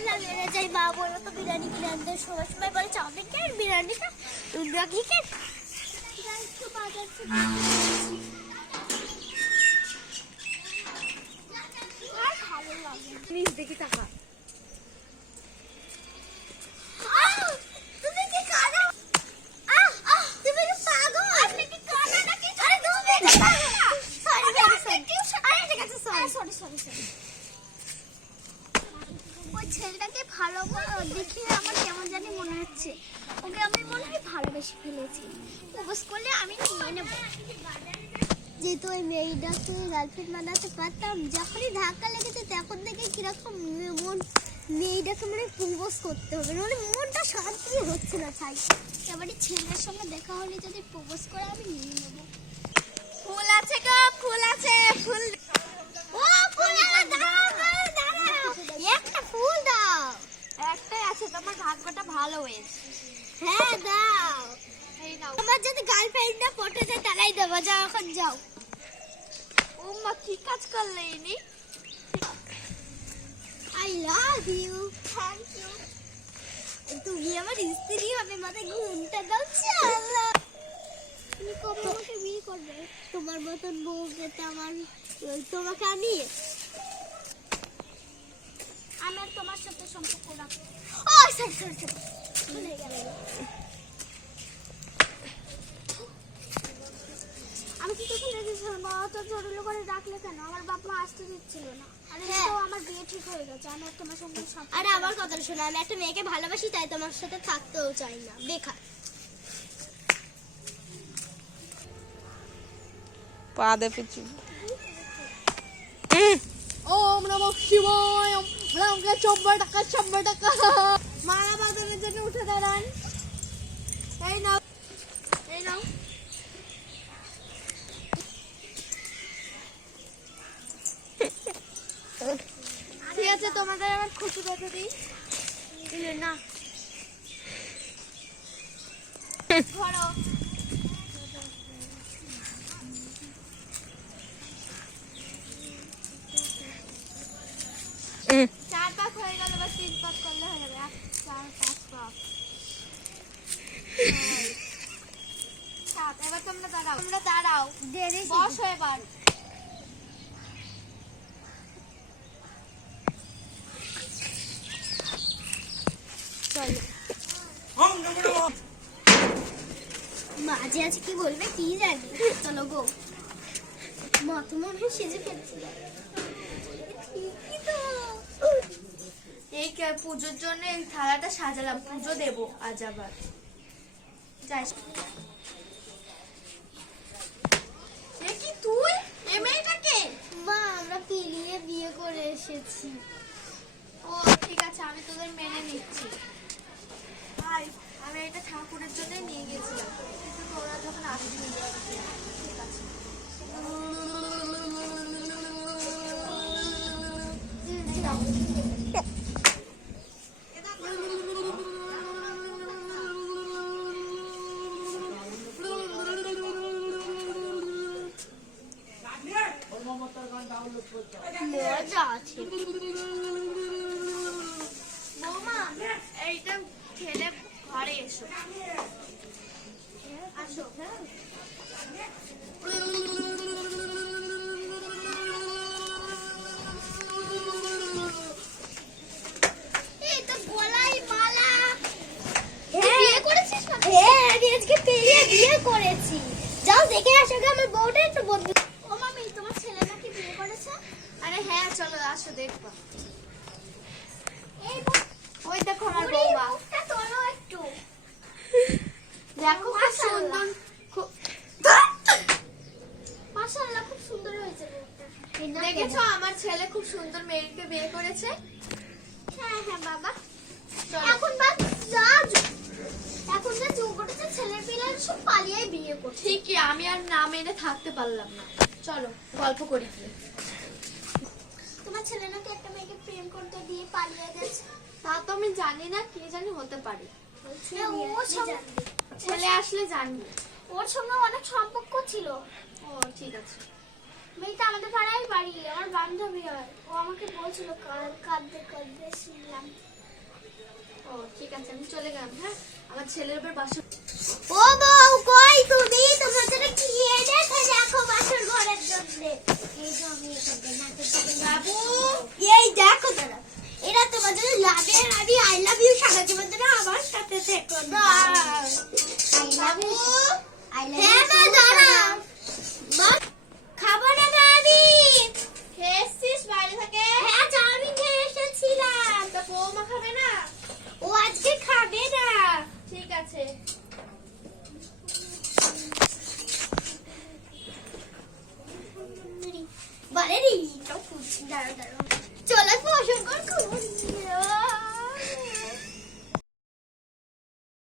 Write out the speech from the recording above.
ঠান্ডা লেগে যায়। মা বললো তো বিরিয়ানি কিনে আনতে, সময় সময় বলে চাউমিন খেয়ে বিরিয়ানি খা, ম্যাগি খেয়ে। একটু বাজার থেকে আর ভালো লাগে। প্লিজ দেখি টাকা। তুমি কি কানা? তুমি কি পাগল? আপনি কি কানা নাকি? আরে তুমি কি পাগল? সরি। ওই ছেলেটাকে ভালো দেখে আমার কেমন জানি মনে হচ্ছে, ওকে আমি মনে হয় ভালোবেসে ফেলেছি। প্রপোজ করলে আমি নিয়ে নেব। যেহেতু ওই মেয়েটাকে গার্লফ্রেন্ড বানাতে পারতাম, যখনই ধাক্কা লেগেছে তখন থেকে কিরকম মন, মেয়েটাকে মানে প্রপোজ করতে হবে, মানে মনটা শান্তি হচ্ছে না। তাই এবারে ছেলের সঙ্গে দেখা হলে যদি প্রপোজ করে আমি নিয়ে নেব। ফুল আছে গো, ফুল আছে, ফুল। ও ফুল আলা, দাঁড়াও। একটা ফুল দাও। একটাই আছে, তোমার ভাগ্যটা ভালো হয়েছে। হ্যাঁ দাও। এই নাও। আমার যদি গার্লফ্রেন্ডটা পটে যায় তাহলেই দেবো। যাও এখন যাও। ও মা, কি কাজ করলে ইনি? I love you. Thank you. তুমি আমার স্ত্রী হবে, মাথায় ঘুমটা দাও। চালা, তুমি কবে আমাকে বিয়ে করবে? তোমার মতন বউ পেতে আমার, তোমাকে আমি আর তোমার সাথে সম্পর্ক রাখবো। ও সরি ভুলে গেলাম। আমি কি তখন রেখেছিলাম, বাবা তো জরুরি করে ডাকলে কেন? আমার বাবা আসতে দিচ্ছিল না। আরে তো আমার বিয়ে ঠিক হয়ে গেছে, আমি আর তোমার সঙ্গে সম্পর্ক। আরে আমার কথা শোনো, আমি একটা মেয়েকে ভালোবাসি, তাই তোমার সাথে থাকতেও চাই না, বেকার। পা দে পিছু। ওম নমঃ শিবায়। আমাকে 100 টাকা। মারা বাজারের জন্য উঠে দাঁড়ান। এই নাও। ঠিক আছে, তোমাদের আমার খুশি বেঁধে দিই। না ধরো। চার পাক হয়ে গেল, বা 3 পাক করলে হয়ে যাবে। 1 4 5 পাক। এবার তোমরা দাঁড়াও। বসো এবার। মাঝে আছে কি বলবে কি জানি। চলো গো। মা তোমার সেজে ফেলছি। এই পুজোর জন্য এই থালাটা সাজালাম, পুজো দেবো আজ আবার। যাই। কি তুই এই মেয়েটাকে? মা আমরা পিলিয়ে বিয়ে করে এসেছি। ও ঠিক আছে, আমি তোদের মেনে নিচ্ছি। ভাই, আমি এটা ঠাকুরের জন্য নিয়ে গেছিলাম, কিন্তু তোরা যখন আসবি। ঠিক আছে। মজা আছে। বৌমা, এইটা খেলে ঘরে এসো। আসো। এই তো গলায় মালা। বিয়ে করেছিস না? হ্যাঁ, আমি আজকে পেরিয়ে বিয়ে করেছি। যাও দেখে আসো গো, আমার বউটা একটু বদলে। ও মামি, তোমার ছেলে নাকি বিয়ে করেছে? আরে হ্যাঁ, চলো আসো দেখবা। এই ওই দেখো আমার বৌমা। মুখটা তোলো একটু। দেখো খুব সুন্দর। মাশাআল্লাহ, খুব সুন্দর হয়েছে বউটা। দেখেছো আমার ছেলে খুব সুন্দর মেয়েকে বিয়ে করেছে। হ্যাঁ বাবা। চলো। এখন যা যুগ উঠেছে, ছেলের পিলার সব পালিয়ে বিয়ে করছে। ঠিকই, আমি আর না মেনে থাকতে পারলাম না। চলো গল্প করি কি। তোমার ছেলে নাকি একটা মেয়েকে প্রেম করতে দিয়ে পালিয়ে গেছে। তা তো আমি জানি না, কি জানি হতে পারে। ছেলে আসলে জানবো। ওর সঙ্গে অনেক সম্পর্ক ছিল। ও ঠিক আছে। মেয়েটা আমাদের পাড়ায় বাড়ি, আমার বান্ধবী হয়। ও আমাকে বলছিল কাঁদতে কাঁদতে শুনলাম। ও ঠিক আছে, আমি চলে গেলাম। হ্যাঁ, আমার ছেলের উপর বাসন। ও বউ কই তুমি? তোমার জন্য কি এনেছে দেখো বাসর ঘরের জন্য। এই যে আমি এখানে নাকে থেকে বাবু, এই দেখো দাদা, এটা তোমার জন্য লাগে। আমি আই লাভ ইউ সারা জীবন ধরে আমার সাথে থেকো। I love you, I love you. হ্যাঁ মা দাঁড়া, মা খাবো না আমি। খেয়ে এসছিস বাইরে থেকে? হ্যাঁ চাউমিন খেয়ে এসেছিলাম। তা বৌমা খাবে না? ও আজকে খাবে না। ঠিক আছে। বারে রে, দাঁড়া দাঁড়া, চলে বসো